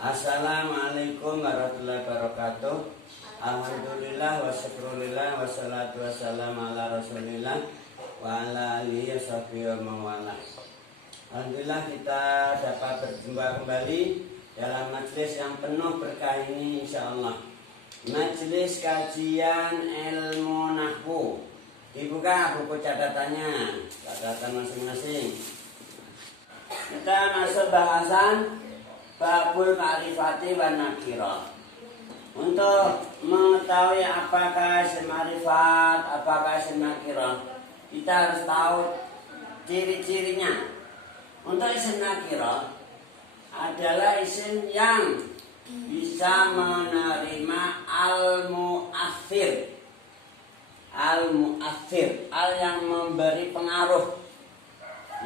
Assalamualaikum warahmatullahi wabarakatuh. Alhamdulillah wa syukurillah wa salatu wassalamu ala rasulillah wa ala alihi wa mawala. Alhamdulillah kita dapat berjumpa kembali dalam majelis yang penuh berkah ini insyaallah. Majelis kajian ilmu nahwu. Dibuka buku catatannya, catatan masing-masing. Kita masuk bahasan Babul Ma'rifati wa Nakirah. Untuk mengetahui apakah isim ma'rifat, apakah isim nakirah, kita harus tahu ciri-cirinya. Untuk isim nakirah adalah isim yang bisa menerima al-mu'athir. Al-mu'athir, al yang memberi pengaruh,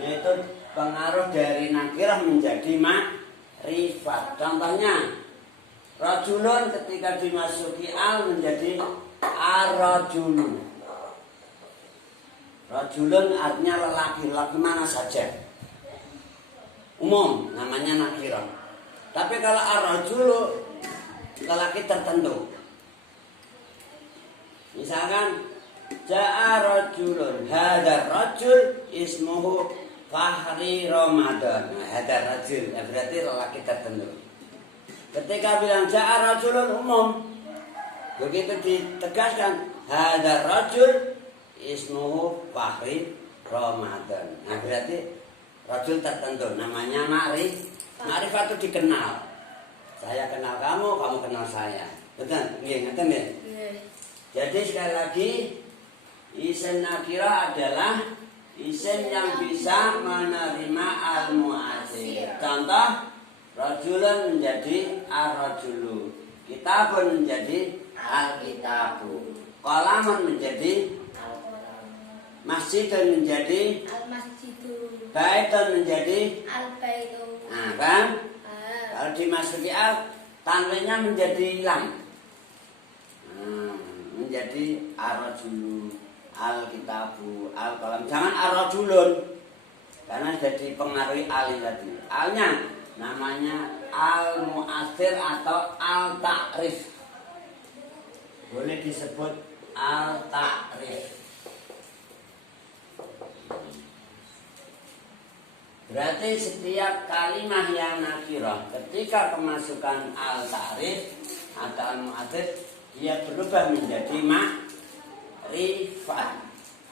yaitu pengaruh dari nakirah menjadi ma'rifat. Contohnya rajulun ketika dimasuki al menjadi ar-rajulu. Rajulun artinya lelaki, lelaki mana saja, umum namanya nakirah. Tapi kalau ar-rajulu lelaki tertentu. Misalkan ja'a rajulun, hadar rajul ismuhu Fahri Ramadan. Nah, hadar rajul berarti lelaki tertentu. Ketika bilang ja'a rajulun umum, begitu ditegaskan hadar rajul ismuhu Fahri Ramadan. Nah, berarti rajul tertentu namanya ma'rifat itu dikenal. Saya kenal kamu, kamu kenal saya. Betul? Nggih, ngoten nggih. Jadi sekali lagi isim nakirah adalah isim yang bisa menerima al-mu'athir. Contoh rajulun menjadi ar-rajulu, kitabun menjadi al-kitabu, qalamun menjadi masjidun menjadi al-masjidu, baitun menjadi al-baitu. Nah, kan? Kalau dimasuki al, tanwinnya menjadi hilang. Menjadi ar-rajulu, al-kitabu, al-qalam. Jangan ar-rajulun, karena jadi pengaruhi al tadi. Alnya namanya al-mu'athir atau al-ta'rif. Boleh disebut al-ta'rif. Berarti setiap kalimah yang nakirah ketika kemasukan al-ta'rif atau al-mu'athir, dia berubah menjadi ma'rifat.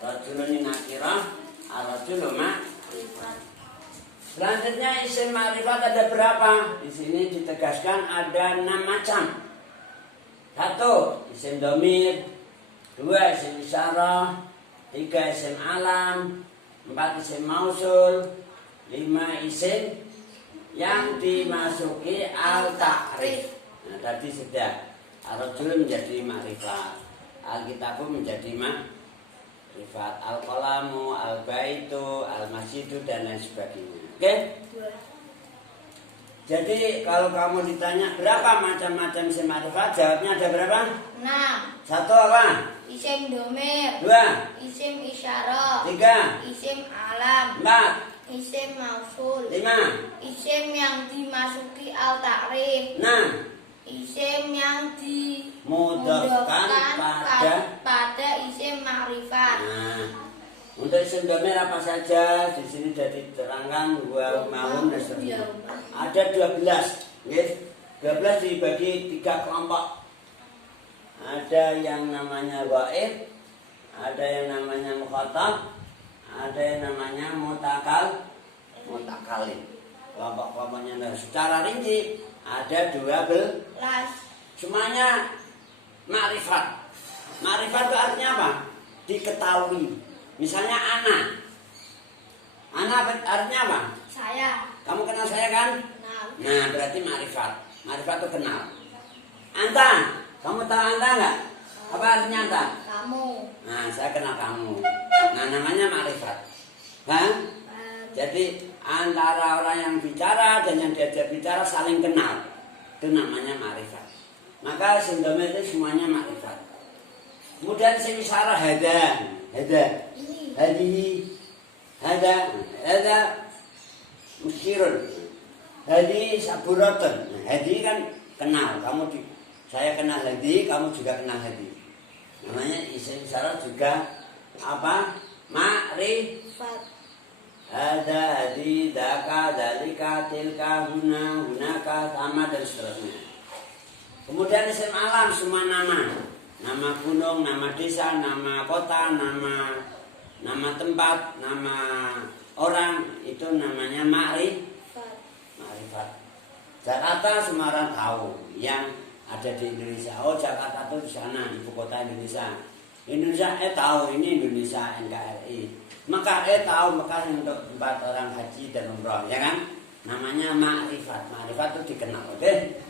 Rajulun nakirah, ar-rajulu ma'rifat. Selanjutnya isim ma'rifat ada berapa? Di sini ditegaskan ada 6 macam. 1 isim dhamir, 2 isim isyarah, 3 isim alam, 4 isim mausul, 5 isim yang dimasuki al-ta'rif. Nah, tadi sudah. Ar-rajul menjadi ma'rifat, al-kitabu menjadi ma'rifat, al-qalamu, al-baitu, al-masjidu dan lain sebagainya. Oke? Jadi kalau kamu ditanya berapa macam-macam isim ma'rifat, jawabnya ada berapa? 6. 1 apa? Isim dhamir, 2 isim isyarah, 3 isim alam, 4 isim mausul, 5 isim yang dimasuki al-ta'rif, 6 isim yang mudhafkan pada isim ma'rifat. Nah, untuk isim dhamir apa saja di sini sudah diterangkan wa mahum dan seterusnya. Ada 12, yes. 12 dibagi 3 kelompok. Ada yang namanya ghaib, ada yang namanya mukhatab, ada yang namanya mutakalim. Kelompok-kelompoknya secara rinci ada 12. Semuanya ma'rifat. Ma'rifat itu artinya apa? Diketahui. Misalnya ana. Ana artinya apa? Saya. Kamu kenal saya kan? Kenal. Nah, berarti ma'rifat. Ma'rifat itu kenal. Anta. Kamu tahu anta enggak? Apa artinya anta? Kamu. Nah, saya kenal kamu. Nah, namanya ma'rifat. Hah? Jadi antara orang yang bicara dan yang diajak bicara saling kenal. Itu namanya ma'rifat. Maka isim dhamir itu semuanya ma'rifat. Kemudian isim isyarah hada, hadihi, hada musyirun. Hadi Saburoton. Nah, Hadi kan kenal. Saya kenal Hadi, kamu juga kenal Hadi. Namanya isim isyarat juga apa? Ma'rifat. Ada, hadi, daka, dalika, tilka, huna, hunaka, sama dan seterusnya. Kemudian isim alam semua nama. Nama gunung, nama desa, nama kota, nama tempat, nama orang, itu namanya ma'rifat. Jakarta semua orang tahu yang ada di Indonesia. Oh, Jakarta itu di sana, ibu kota Indonesia. Indonesia tahu ini Indonesia NKRI. Mekah tahu Mekah untuk tempat orang haji dan umroh, ya kan? Namanya ma'rifat. Ma'rifat itu dikenal, oke?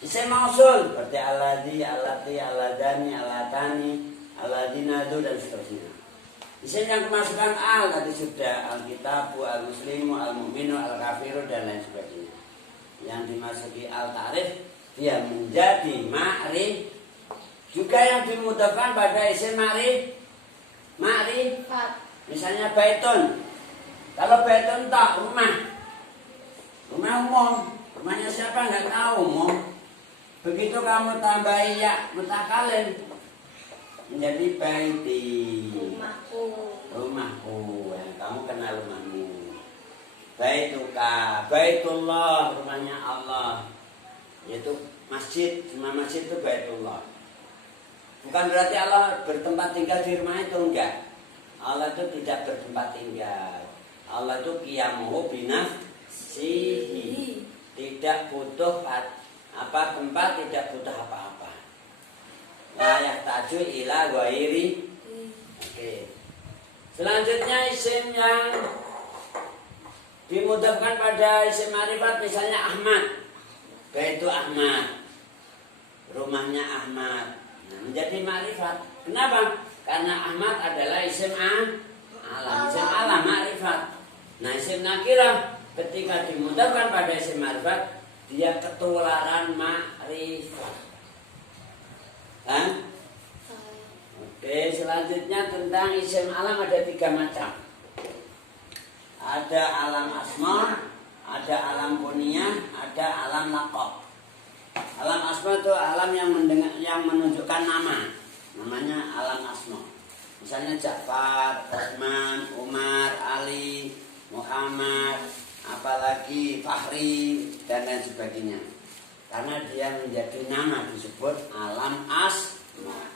Isim mausul seperti alladzi, allati, alladani, allatani, alladinadu dan seterusnya. Isim yang kemasukan al tadi sudah, alkitabu, al-muslimu, al-mu'minu, al-kafiru dan lain sebagainya. Yang dimasuki al-ta'rif dia menjadi ma'rif. Juga yang dimudahkan pada isim ma'rifat. Misalnya baitun. Kalau baitun tak rumah umum. Rumahnya siapa nggak tahu umum. Begitu kamu tambahi ya mutakallim menjadi baiti. Rumahku. Kamu kenal rumahmu. Baituka, baitullah, rumahnya Allah. Yaitu masjid, semua masjid itu baitullah. Bukan berarti Allah bertempat tinggal di rumah itu, enggak. Allah itu tidak bertempat tinggal. Allah itu qiyamuhu binafsihi. Tidak butuh tempat, tidak butuh apa-apa. La yahtaju ila ghairi. Oke. Selanjutnya isim yang dimudahkan pada isim ma'rifat misalnya Ahmad. Baitu Ahmad. Rumahnya Ahmad. Nah, menjadi ma'rifat. Kenapa? Karena Ahmad adalah isim alam. Isim alam ma'rifat. Nah, isim nakirah ketika dimudahkan pada isim ma'rifat, dia ketularan ma'rifat. Oke, selanjutnya tentang isim alam ada 3 macam. Ada alam asma, ada alam kuniyah, ada alam laqab. Alam asma itu alam yang menunjukkan nama. Namanya alam asma. Misalnya Ja'far, Utsman, Umar, Ali, Muhammad, apalagi Fahri dan lain sebagainya. Karena dia menjadi nama disebut alam asma.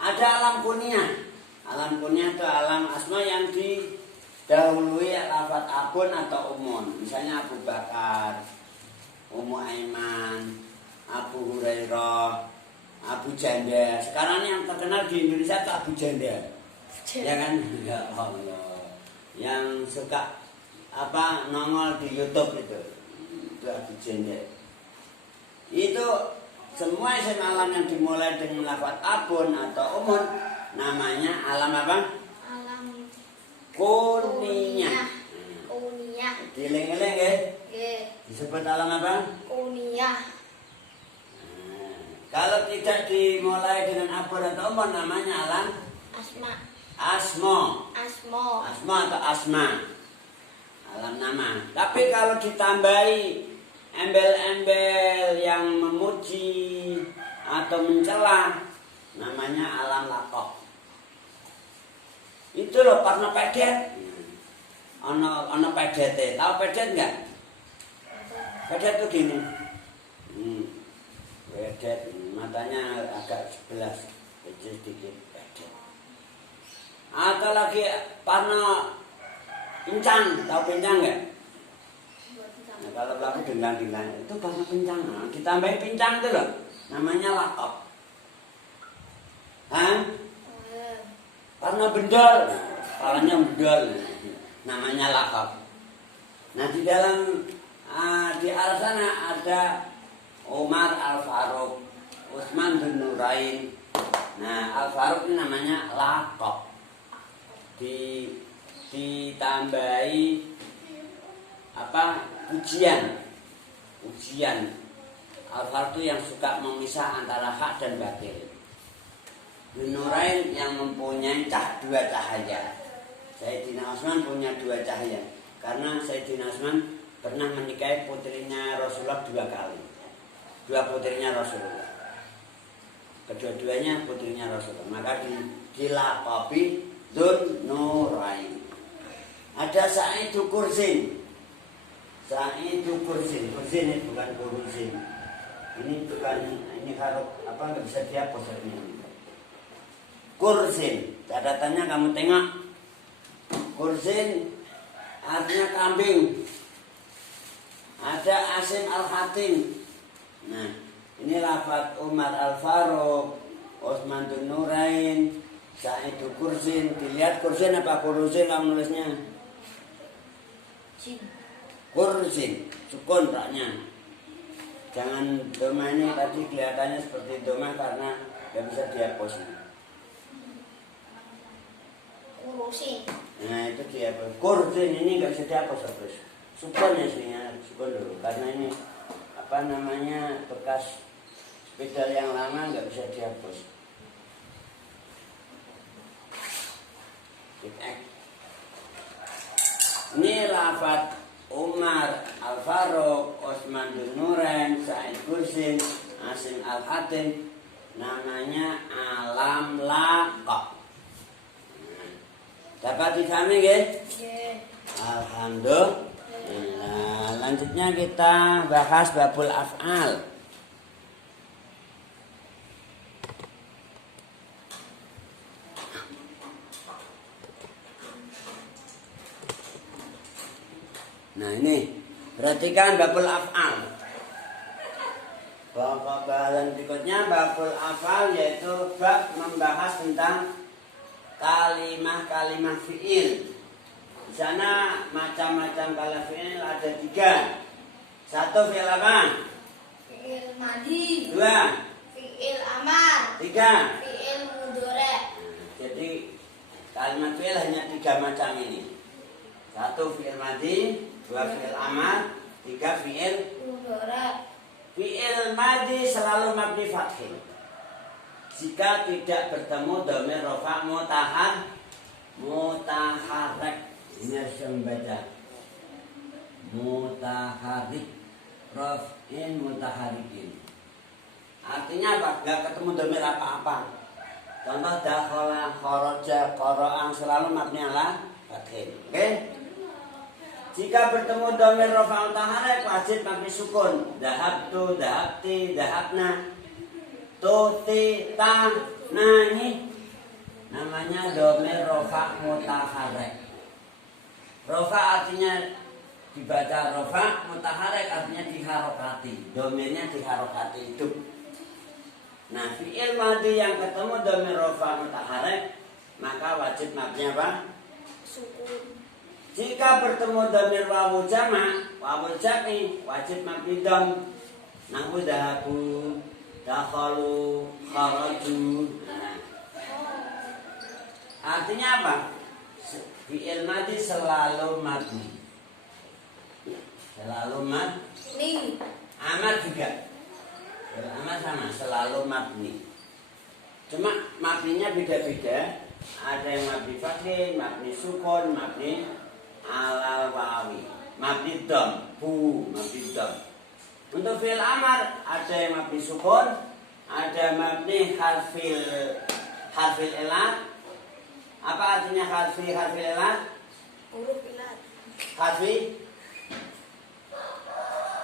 Ada alam kuniyah. Alam kuniyah itu alam asma yang didahului lafaz abun atau umun. Misalnya Abu Bakar, Ummu Aiman, Abu Hurairah, Abu Janda. Sekarang yang terkenal di Indonesia itu Abu Janda. Ya kan? Ya Allah. Yang suka nongol di YouTube itu Abu Janda. Itu semua isim alam yang dimulai dengan lafaz abun atau umun namanya alam apa? Alam kuniyah. Kuniyah. Dileng-eleng ya? Disebut alam apa? Kuniyah. Kalau tidak dimulai dengan abun atau umun namanya alam asma atau asma. Alam nama. Tapi kalau ditambahi embel-embel yang memuji atau mencela namanya alam laqab. Itu loh karena pedet. Ono pedete. Tahu pedet enggak? Pedet tuh gini. Pedet, matanya agak sebelah, kecil sedikit pedet. Atau lagi parno pincang, tahu pincang enggak? Nah, kalau pelaku denggang-denggang itu parno pincang. Nah, ditambahin pincang itu loh, namanya laqab. Parno bendol, palanya bendol, namanya laqab. Nah, di dalam di arah sana ada Umar Al-Faruq, Utsman bin Nurain. Nah, Al-Faruq ini namanya laqab. Ditambahi ujian. Al-Faruq itu yang suka memisah antara hak dan batil. Bin Nurain yang mempunyai 2 cahaya. Sayyidina Utsman punya 2 cahaya. Karena Sayyidina Utsman pernah menikahi putrinya Rasulullah 2 kali. 2 putrinya Rasulullah. Kedua-duanya putrinya Rasulullah. Maka dilakobi Dzun Nurain. Ada Sa'idu Kursin. Sa'idu Kursin. Kursin ini bukan Kursin. Ini bukan, ini harus apa, nggak bisa dihapus ini. Kursin. Catatannya kamu tengok. Kursin artinya kambing. Ada Asim Al-Hatim. Nah, ini lafaz Umar Al-Faruq, Utsman Dzun Nurain, Sa'idu Kursin. Dilihat Kursin apa Kursin kamu nulisnya? Kursin, sukun raknya. Jangan doma ini tadi kelihatannya seperti doma karena nggak bisa dihapus. Urusin. Nah itu dihapus. Kursin ini nggak bisa dihapus terus. Sukun ya sebenarnya, sukun dulu. Karena ini apa namanya bekas sepeda yang lama nggak bisa dihapus. Ini lafaz Umar Al-Faruq, Utsman Dzun Nurain, Sa'id Kursin, Asim Al-Hatim, namanya alam laqa. Dapat difahami nggih? Nggih. Alhamdulillah. Lanjutnya kita bahas babul af'al. Nah ini, perhatikan babul af'al. Pokok bahasan berikutnya babul af'al yaitu bab membahas tentang kalimah-kalimah fi'il. Di sana macam-macam kalimah fi'il ada 3. 1 fi'il apa? Fi'il madhi. 2. Fi'il amar. 3. Fi'il mudhari. Jadi kalimat fi'il hanya 3 macam ini. 1 fi'il madhi, 2 fi'il amar, 3 fi'il Mudhari. fi'il madhi selalu mabni fathih. Jika tidak bertemu dhamir rafa' mutaharrik. Ini harus membaca mutaharrik, raf'in mutaharikin. Artinya apa? Gak ketemu dhamir apa-apa. Contoh dakhala, kharaja, qara'an selalu mabni ala fathih. Oke? Jika bertemu dhamir rafa' mutaharrik wajib mabni sukun. Dhahabtu, dhahabti, dhahabna. Tuti, ta, nah ini namanya dhamir rafa' mutaharrik. Rafa' artinya dibaca rafa', mutaharrik artinya diharokati. Dhamirnya diharokati hidup. Nah, fi'il madhi yang ketemu dhamir rafa' mutaharrik maka wajib mabni apa? Sukun. Jika bertemu dhamir wawu jama', wawu jam'i wajib mabni dham. Nahwu dhahabu, dakhalu, kharaju. Nah. Artinya apa? Fi'il madhi selalu mabni. Selalu mabni. Amar juga. Amar sama, selalu mabni. Cuma mabninya beda-beda. Ada yang mabni fathih, mabni sukun, mabni alal wawi, mabni dham, mabni dham. Untuk fi'il amar ada yang mabni sukun, ada mabni harfil ilat. Apa artinya harfil ilat? Huruf ilat.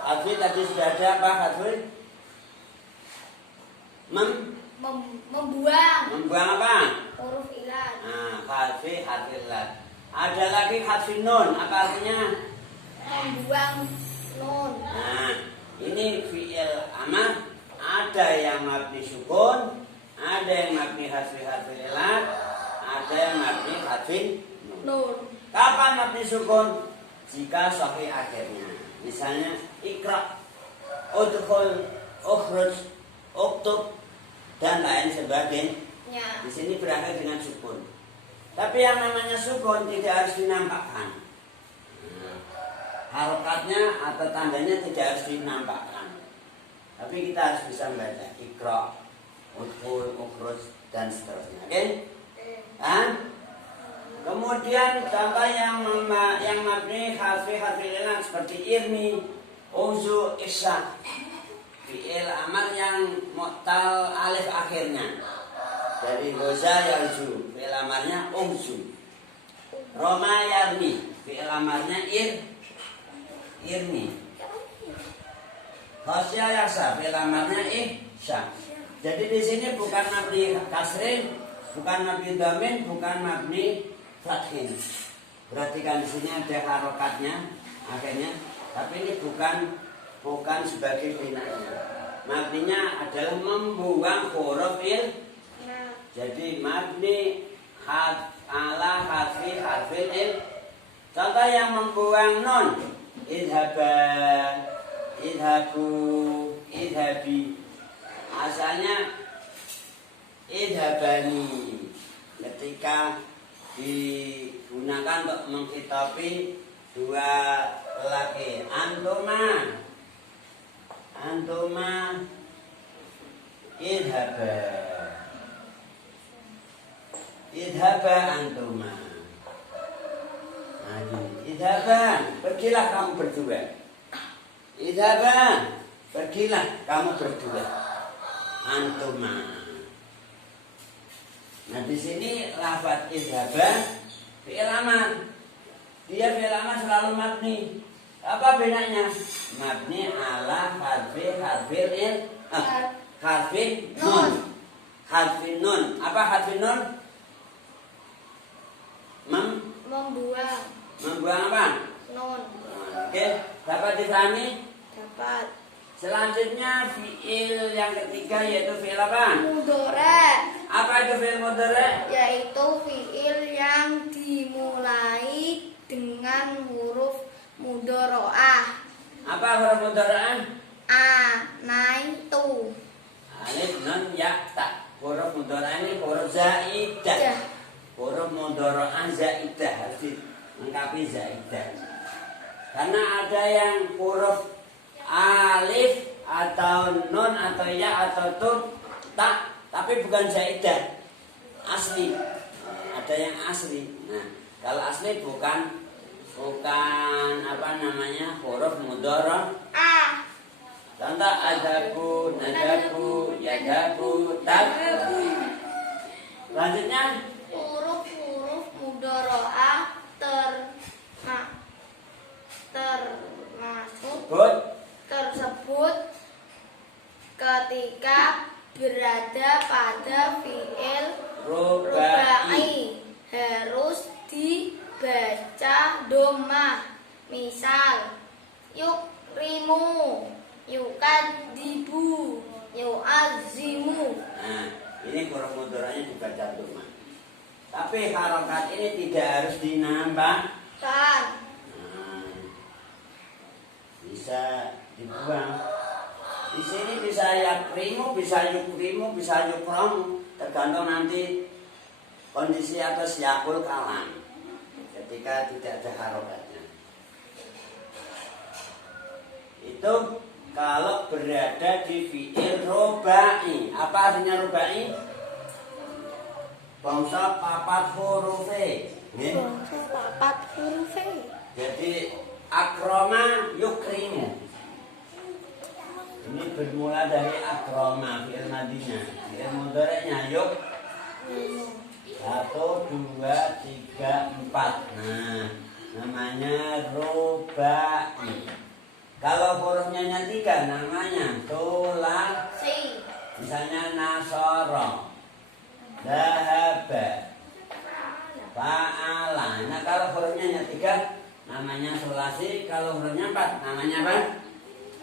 Harfi tadi sudah ada apa harfi? Membuang. Membuang apa? Huruf ilat. Nah, harfi ilat. Ada lagi harfi nun, apa artinya? Membuang nun. Nah, ini fi'il amar, ada yang mabni sukun, ada yang mabni harfi ilat, ada yang mabni harfi Nun. Kapan mabni sukun? Jika sahih akhirnya. Misalnya ikra, udkhul, ukhruj, uktub dan lain sebagainya. Di sini berakhir dengan sukun. Tapi yang namanya sukun tidak harus dinampakkan. Harokatnya atau tandanya tidak harus dinampakkan. Tapi kita harus bisa membaca ikra, udkhul, ukhruj dan seterusnya. Oke? Kemudian contoh yang mabni harfi ilan seperti irmi, uzu, isya. Fi'il amar yang mu'tal alif akhirnya. Dari goza yarju, fi'il amarnya uzu. Roma yarmi, fi'il amarnya irmi. Khosya yasa, fi'il amarnya ihsa. Jadi di sini bukan mabni kasrin, bukan mabni dhamin, bukan mabni fathin. Perhatikan di sini ada harokatnya akhirnya, tapi ini bukan sebagai binanya. Mabninya adalah membuang huruf il. Jadi mabni ala harfil il. Contoh yang membuang non, idhaba, idhabu, idhabi. Asalnya idhabani. Ketika digunakan untuk menghitapi dua lelaki, antuma idhaba antuma. Nah, idhaba, pergilah kamu berdua. Idhaba, pergilah kamu berdua. Antuma. Nah, di sini lafaz idhaba fi'il amar. Dia fi'il amar selalu mabni. Apa bedanya? Mabni ala harfin nun. Harfin nun. Apa harfin nun? Membuang. Membuang apa? Nun. Oke, dapat dipahami? Dapat. Selanjutnya fi'il yang ketiga yaitu fi'il apa? Mudhari'. Apa itu fi'il mudhari'? Yaitu fi'il yang dimulai dengan huruf mudhari'ah. Apa huruf mudhari'ah? Naitu. Alif, nun, ya, ta. Huruf mudhari'ah ini huruf zaidah. Huruf mudhari'ah zaidah harus dilengkapi zaidah. Karena ada yang huruf alif atau nun atau ya atau ta, tapi bukan zaidah, asli. Ada yang asli. Nah, kalau asli bukan apa namanya huruf mudhari'ah. Contoh adhabu, nadabu, yadabu, tadabu. Selanjutnya Huruf-huruf mudhari'ah tersebut ketika berada pada fi'il rubai harus dibaca dhammah. Misal yukrimu, yukadzibu, yu'azzimu. Nah, ini huruf mudhari'ahnya dibaca dhammah. Tapi harokat ini tidak harus dinambahkan. Bisa dibuang. Di sini bisa yakrimu, bisa yukrimu, bisa yukramu, tergantung nanti kondisi atau siyakul kalam ketika tidak ada harokatnya. Itu kalau berada di fi'il rubai. Apa artinya rubai? Bangsa papat huruf. Bangsa papat huruf. Jadi akroma yukrimu. Ini bermula dari akroma fi'il madinya. Fi'il mudhari'nya yuk. 1, 2, 3, 4. Nah, namanya rubai. Kalau hurufnya 3 namanya sulasi. Misalnya nasara, dhahaba, fa'ala. Nah, kalau hurufnya 3 namanya sulasi, kalau hurufnya 4 namanya apa?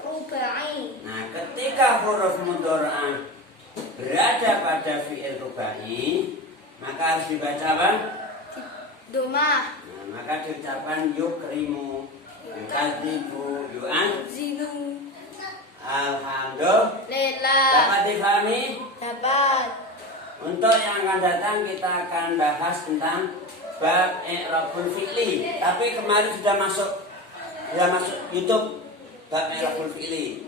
Rubai. Nah, ketika huruf mudhari'ah berada pada fi'il rubai, maka harus dibaca apa? Dhammah. Nah, maka diucapkan yukrimu, yukadzibu, yu'azzimu. Alhamdulillah. Dapat difahami? Dapat. Untuk yang akan datang kita akan bahas tentang bab i'rabul fi'li. Tapi kemarin sudah masuk YouTube bab i'rabul fi'li.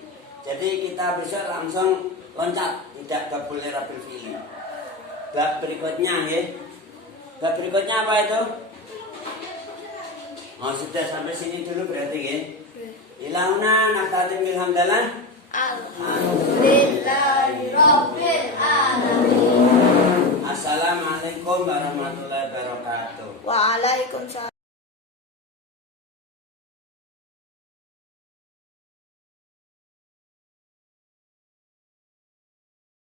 Jadi kita bisa langsung loncat, tidak babul i'rabul fi'li. Bab berikutnya ya. Bab berikutnya apa itu? Oh, sudah sampai sini dulu berarti ya. Ilahuna naftatim bil hamdalah. Alhamdulillahi Rabbil Alamin. Assalamualaikum warahmatullahi wabarakatuh. Waalaikumsalam.